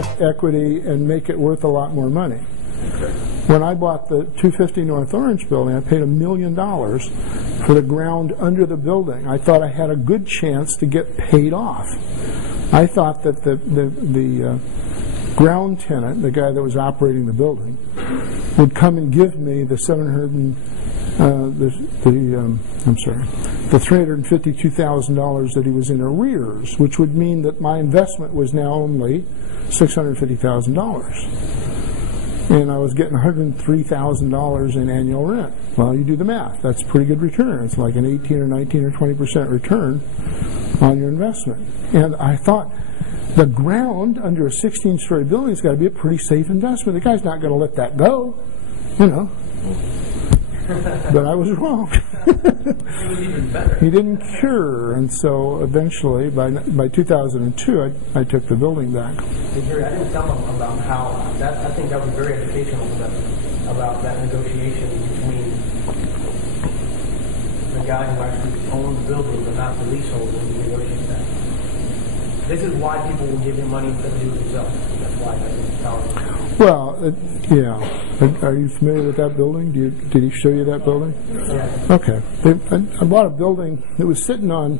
sweat equity and make it worth a lot more money. When I bought the 250 North Orange building, I paid $1 million for the ground under the building. I thought I had a good chance to get paid off. I thought that the ground tenant, the guy that was operating the building, would come and give me the $352,000 that he was in arrears, which would mean that my investment was now only $650,000. And I was getting $103,000 in annual rent. Well, you do the math. That's a pretty good return. It's like an 18 or 19 or 20% return on your investment. And I thought, the ground under a 16-story building has got to be a pretty safe investment. The guy's not going to let that go, you know. But I was wrong. It was even better. He didn't cure, and so eventually, by 2002, I took the building back. Jerry, I didn't tell him about how that. I think that was very educational about that negotiation between the guy who actually owned the building, but not the leaseholder, who negotiated that. This is why people will give you money instead of do it themselves. That's why that's powerful. Well, yeah. Are you familiar with that building? Did he show you that building? Yeah. Okay. I bought a building that was sitting on.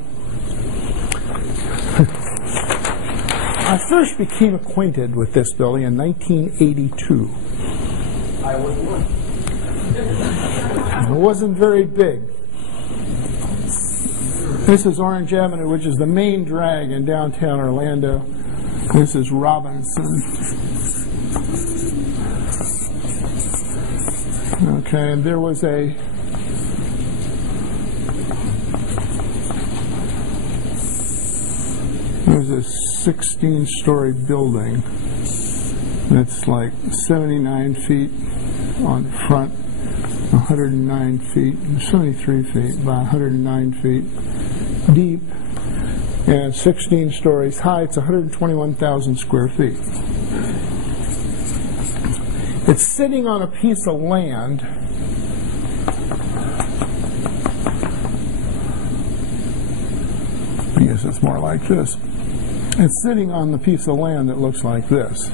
I first became acquainted with this building in 1982. I was one. It wasn't very big. This is Orange Avenue, which is the main drag in downtown Orlando. This is Robinson. Okay, and there was a there's a 16-story building that's like 79 feet on front, 109 feet, 73 feet by 109 feet deep, and 16 stories high. It's 121,000 square feet. It's sitting on a piece of land I guess it's more like this. It's sitting on the piece of land that looks like this.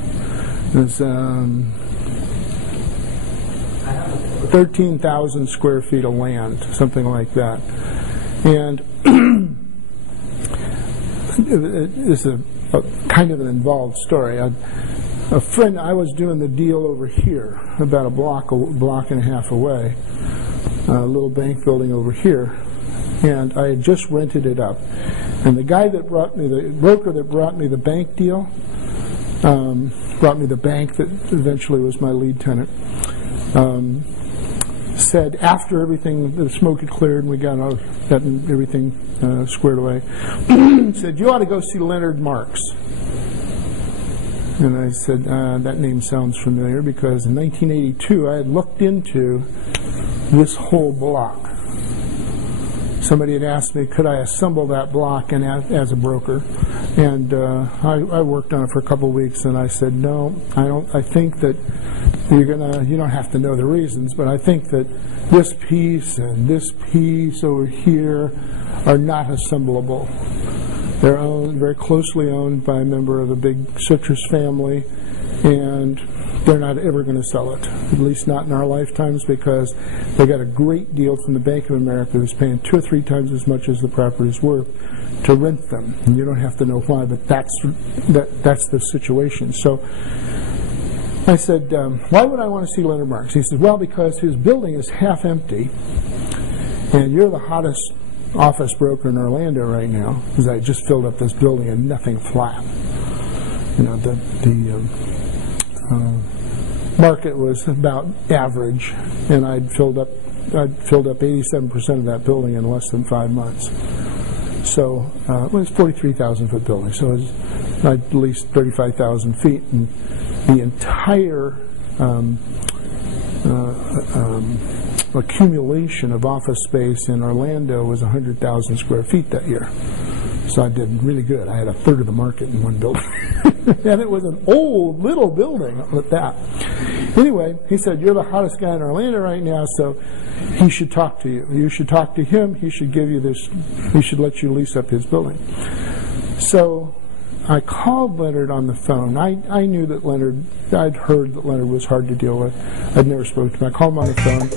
It's 13,000 square feet of land, something like that. And it's a kind of an involved story. A friend, I was doing the deal over here, about a block and a half away, a little bank building over here, and I had just rented it up. And the guy that brought me, the broker that brought me the bank deal, brought me the bank that eventually was my lead tenant, said after everything, the smoke had cleared and we got everything squared away, said, you ought to go see Leonard Marks. And I said, that name sounds familiar, because in 1982 I had looked into this whole block. Somebody had asked me, could I assemble that block and as a broker? And I worked on it for a couple of weeks, and I said, no, I don't. I think that you don't have to know the reasons, but I think that this piece and this piece over here are not assemblable. They're owned, very closely owned by a member of the big citrus family, and they're not ever going to sell it, at least not in our lifetimes, because they got a great deal from the Bank of America, who's paying 2 or 3 times as much as the property's worth to rent them. And you don't have to know why, but that's the situation. So I said, why would I want to see Leonard Marks? He said, well, because his building is half empty, and you're the hottest office broker in Orlando right now, because I just filled up this building and nothing flat. You know, the market was about average, and I'd filled up 87% of that building in less than 5 months. So it was a 43,000 foot building, so it was at least 35,000 feet, and the entire accumulation of office space in Orlando was 100,000 square feet that year. So I did really good. I had a third of the market in one building. And it was an old little building at that. Anyway, he said, you're the hottest guy in Orlando right now, so he should talk to you. You should talk to him. He should give you this, he should let you lease up his building. So I called Leonard on the phone. I knew that Leonard, I'd heard that Leonard was hard to deal with. I'd never spoken to him. I called him on the phone.